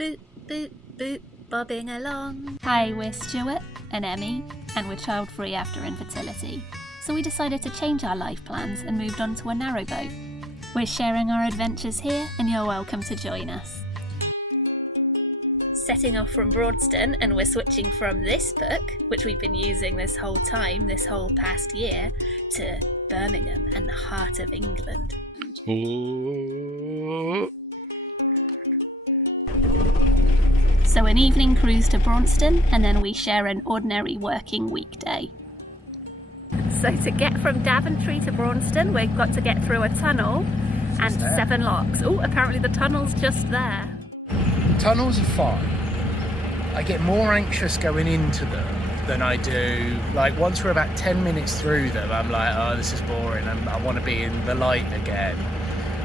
boot, boot, boot, bobbing along. Hi, we're Stuart and Emmie, and we're child-free after infertility. So we decided to change our life plans and moved on to a narrowboat. We're sharing our adventures here, and you're welcome to join us. Setting off from Braunston, and we're switching from this book, which we've been using this whole time, this whole past year, to Birmingham and the heart of England. So an evening cruise to Braunston, and then we share an ordinary working weekday. So to get from Daventry to Braunston, we've got to get through a tunnel and 7 locks. Oh, apparently the tunnel's just there. Tunnels are fine. I get more anxious going into them than I do, like once we're about 10 minutes through them, I'm like, oh, this is boring, and I want to be in the light again.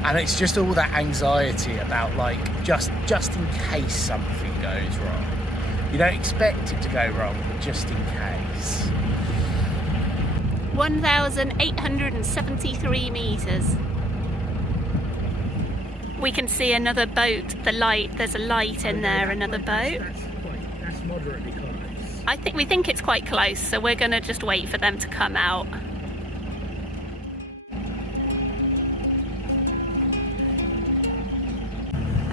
And it's just all that anxiety about like, just in case something goes wrong. You don't expect it to go wrong, but just in case. 1,873 metres. We can see another boat, the light, there's a light in there, another boat. That's moderately close. We think it's quite close, so we're going to just wait for them to come out.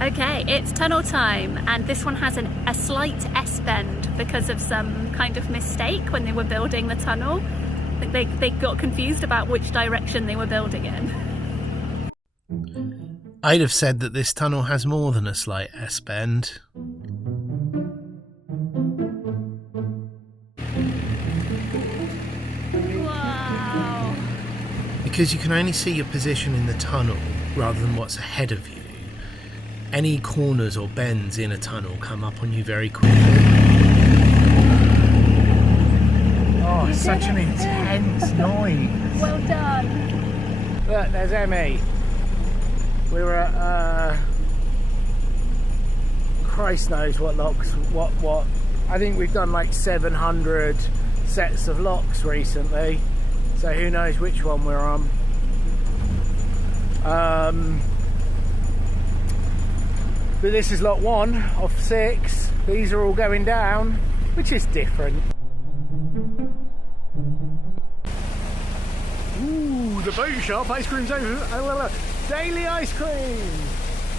Okay, it's tunnel time, and this one has a slight S-bend because of some kind of mistake when they were building the tunnel. I think they got confused about which direction they were building in. I'd have said that this tunnel has more than a slight S-bend. Wow! Because you can only see your position in the tunnel rather than what's ahead of you. Any corners or bends in a tunnel come up on you very quickly. Oh, it's such an intense noise. Well done. Look, there's Emmie. We were at, Christ knows what locks, what. I think we've done like 700 sets of locks recently. So who knows which one we're on. But this is lot 1 of 6. These are all going down, which is different. Ooh, the boat shop, ice cream's over. Daily ice creams!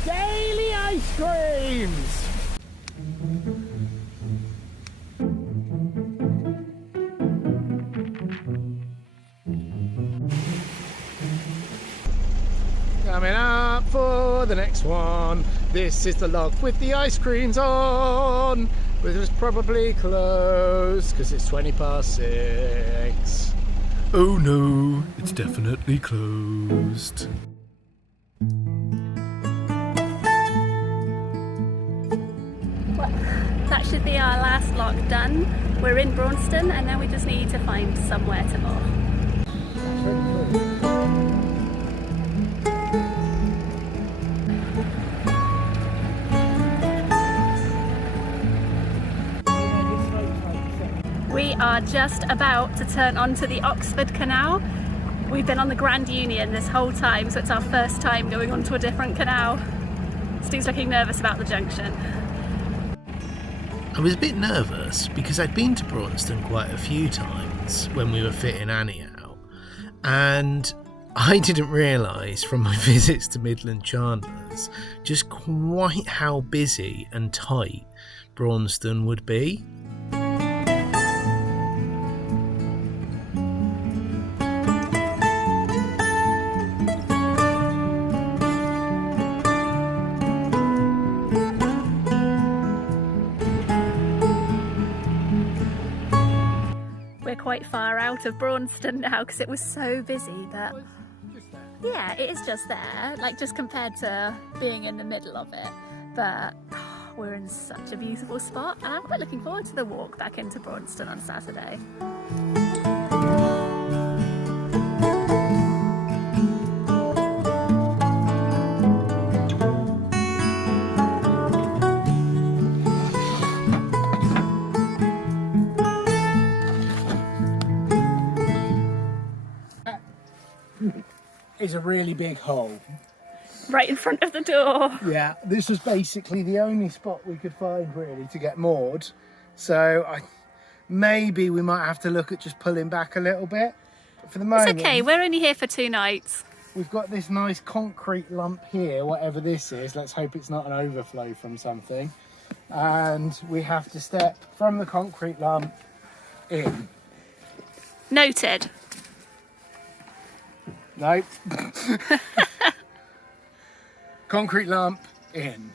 Daily ice creams! Coming up for the next one. This is the lock with the ice creams on, but it's probably closed because it's 6:20. Oh no, it's definitely closed. Well, that should be our last lock done. We're in Braunston, and now we just need to find somewhere to moor. We are just about to turn onto the Oxford Canal. We've been on the Grand Union this whole time, so it's our first time going onto a different canal. Stu's looking nervous about the junction. I was a bit nervous because I'd been to Braunston quite a few times when we were fitting Annie out, and I didn't realise from my visits to Midland Chandlers just quite how busy and tight Braunston would be. Quite far out of Braunston now because it was so busy, but yeah, it is just there, like just compared to being in the middle of it. But we're in such a beautiful spot, and I'm quite looking forward to the walk back into Braunston on Saturday. Is a really big hole. right in front of the door. Yeah, this was basically the only spot we could find really to get moored. So maybe we might have to look at just pulling back a little bit. But for the moment, It's okay, we're only here for 2 nights. we've got this nice concrete lump here, whatever this is. Let's hope it's not an overflow from something. And we have to step from the concrete lump in. Noted. Nope. Concrete lump in.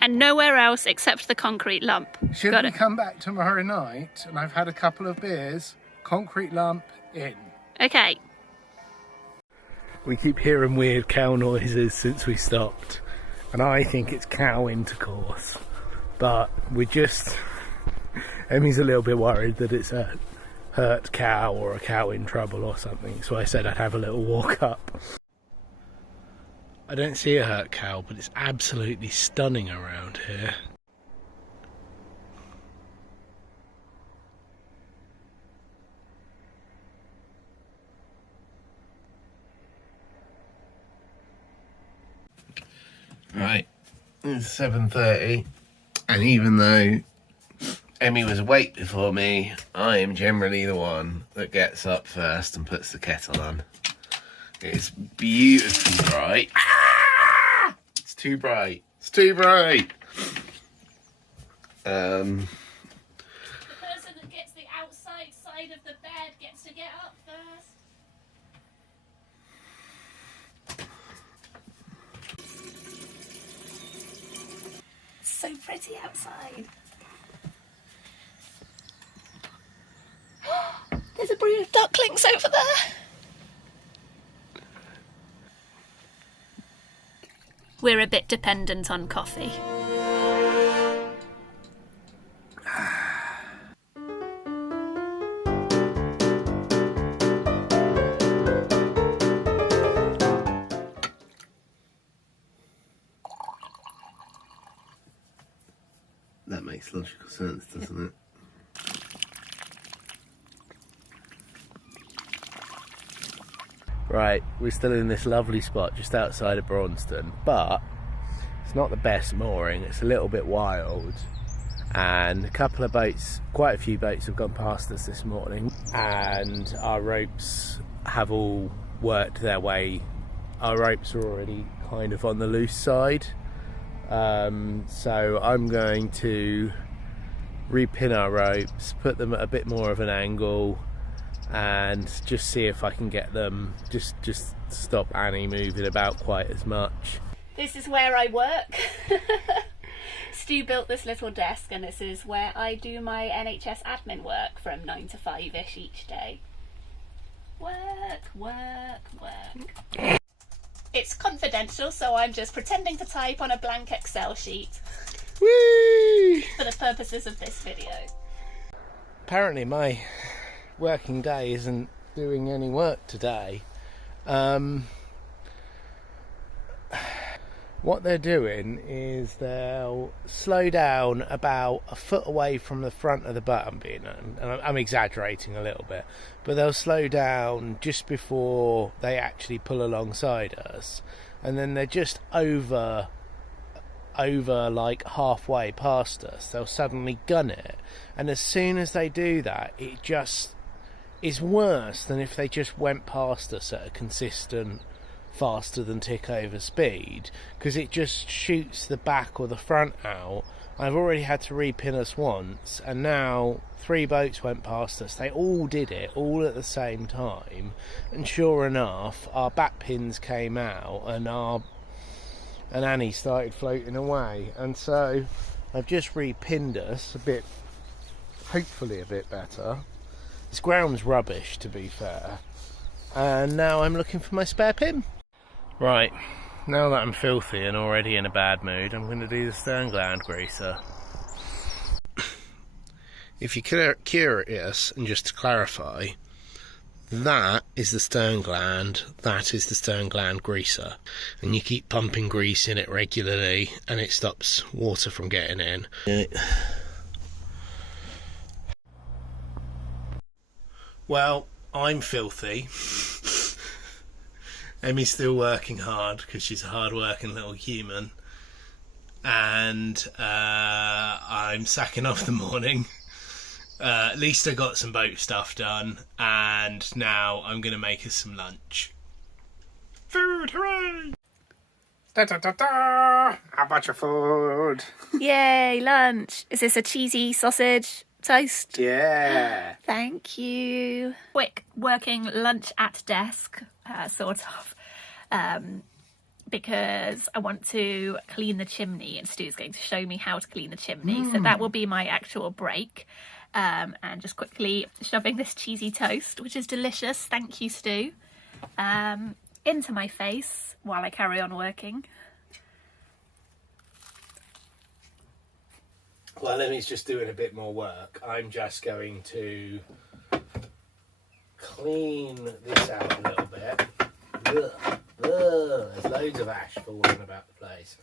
And nowhere else except the concrete lump. Should Got we it. come back tomorrow night and I've had a couple of beers, concrete lump in. Okay. We keep hearing weird cow noises since we stopped, and I think it's cow intercourse. But Emmy's a little bit worried that it's a hurt cow or a cow in trouble or something, so I said I'd have a little walk up. I don't see a hurt cow, but it's absolutely stunning around here. Right, it's 7:30, and even though Emmy was awake before me, I am generally the one that gets up first and puts the kettle on. It's beautifully bright. Ah! It's too bright. It's too bright. The person that gets the outside side of the bed gets to get up first. It's so pretty outside. There's a brood of ducklings over there. We're a bit dependent on coffee. That makes logical sense, doesn't it? Right, we're still in this lovely spot just outside of Braunston, but it's not the best mooring. It's a little bit wild, and a couple of boats, quite a few boats have gone past us this morning, and our ropes have all worked their way. Our ropes are already kind of on the loose side, so I'm going to repin our ropes, put them at a bit more of an angle, and just see if I can get them just stop Annie moving about quite as much. This is where I work. Stu built this little desk, and this is where I do my NHS admin work from 9 to 5-ish each day. Work, work, work. It's confidential, so I'm just pretending to type on a blank Excel sheet. Whee! For the purposes of this video. Apparently my working day isn't doing any work today. What they're doing is they'll slow down about a foot away from the front of the boat. I'm exaggerating a little bit, but they'll slow down just before they actually pull alongside us, and then they're just over like halfway past us. They'll suddenly gun it, and as soon as they do that, it just is worse than if they just went past us at a consistent faster than tick over speed, because it just shoots the back or the front out. I've already had to repin us once, and now 3 boats went past us. They all did it all at the same time, and sure enough our back pins came out, and Annie started floating away, and so I've just repinned us a bit, hopefully a bit better. This ground's rubbish, to be fair, and now I'm looking for my spare pin. Right, now that I'm filthy and already in a bad mood, I'm going to do the stern gland greaser. If you're curious, and just to clarify, that is the stern gland, that is the stern gland greaser, and you keep pumping grease in it regularly and it stops water from getting in. Well, I'm filthy Emmy's still working hard because she's a hard-working little human, and I'm sacking off the morning. At least I got some boat stuff done, and now I'm going to make us some lunch. Food, hooray! Da da da da! How about your food? Yay, lunch. Is this a cheesy sausage toast? Yeah. Thank you. Quick working lunch at desk, sort of, because I want to clean the chimney, and Stu's going to show me how to clean the chimney. So that will be my actual break. And just quickly shoving this cheesy toast, which is delicious, thank you, Stu, into my face while I carry on working. While Emmy's just doing a bit more work, I'm just going to clean this out a little bit. Ugh, ugh, there's loads of ash falling about the place.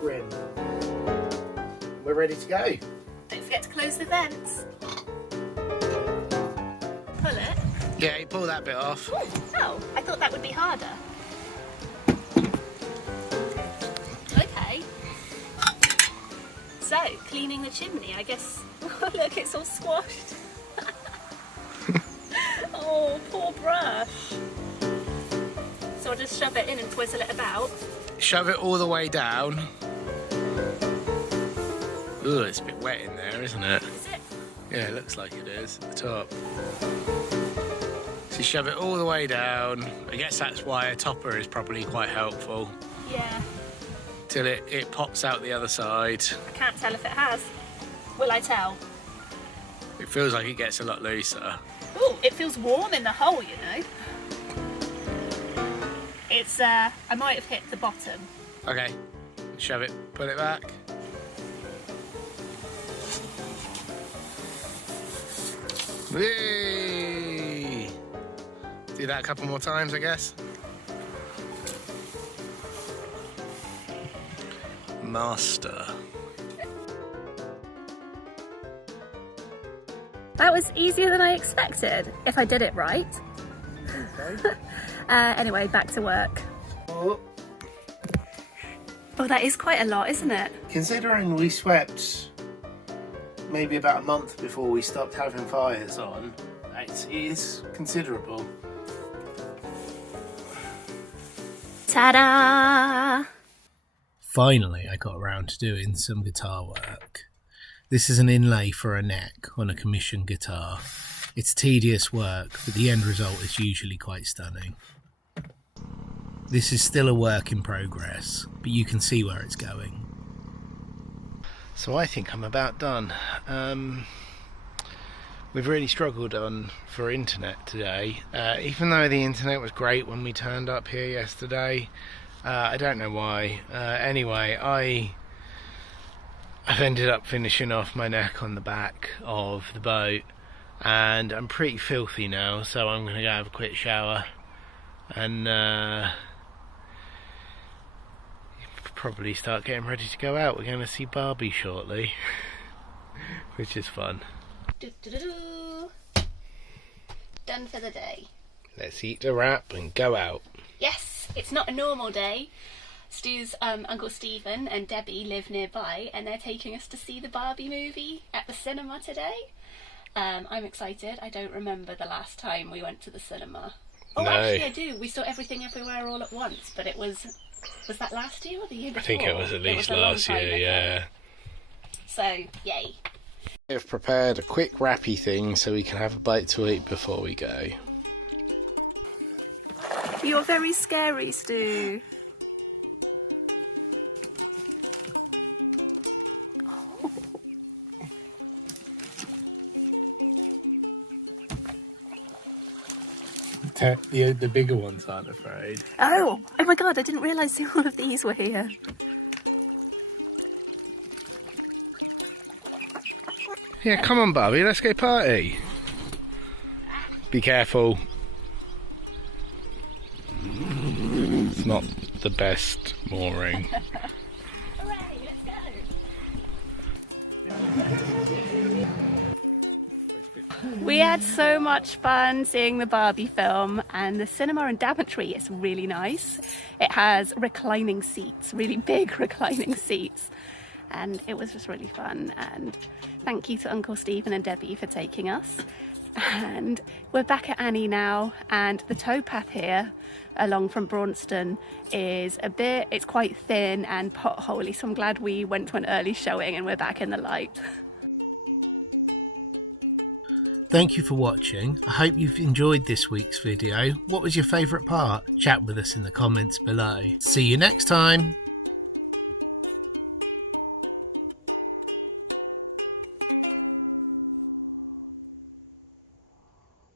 Grim. We're ready to go. Don't forget to close the vents. Pull it. Yeah, you pull that bit off. Oh, I thought that would be harder. Okay. So, cleaning the chimney, I guess. Oh, look, it's all squashed. Oh, poor brush. So I'll just shove it in and twizzle it about. Shove it all the way down. Ooh, it's a bit wet in there, isn't it? Is it? Yeah, it looks like it is at the top. So you shove it all the way down. I guess that's why a topper is probably quite helpful. Yeah. Till it pops out the other side. I can't tell if it has. Will I tell? It feels like it gets a lot looser. Ooh, it feels warm in the hole, you know. It's, I might have hit the bottom. Okay, shove it, put it back. Whee! Do that a couple more times, I guess. Master. That was easier than I expected, if I did it right. Okay. Anyway, back to work. Oh. Oh, that is quite a lot, isn't it? Considering we swept maybe about a month before we stopped having fires on, it is considerable. Ta-da! Finally, I got around to doing some guitar work. This is an inlay for a neck on a commissioned guitar. It's tedious work, but the end result is usually quite stunning. This is still a work in progress, but you can see where it's going. So I think I'm about done. We've really struggled for internet today. Even though the internet was great when we turned up here yesterday, I don't know why. Anyway, I've ended up finishing off my neck on the back of the boat, and I'm pretty filthy now, so I'm going to go have a quick shower and probably start getting ready to go out. We're going to see Barbie shortly, which is fun. Done for the day. Let's eat the wrap and go out. Yes, it's not a normal day. Stu's Uncle Stephen and Debbie live nearby, and they're taking us to see the Barbie movie at the cinema today. I'm excited. I don't remember the last time we went to the cinema. Oh, no. Actually I do. We saw Everything Everywhere All at Once, but it was that last year or the year before? I think it was at least last year, yeah. So, yay. I've prepared a quick wrappy thing so we can have a bite to eat before we go. You're very scary, Stu. The bigger ones aren't afraid. Oh my god, I didn't realise all of these were here. Yeah, come on, Barbie, let's go party. Be careful. It's not the best mooring. Hooray, let's go. We had so much fun seeing the Barbie film, and the cinema in Daventry is really nice. It has reclining seats, really big reclining seats, and it was just really fun. And thank you to Uncle Stephen and Debbie for taking us. And we're back at Annie now, and the towpath here along from Braunston is it's quite thin and potholey, so I'm glad we went to an early showing and we're back in the light. Thank you for watching. I hope you've enjoyed this week's video. What was your favourite part? Chat with us in the comments below. See you next time.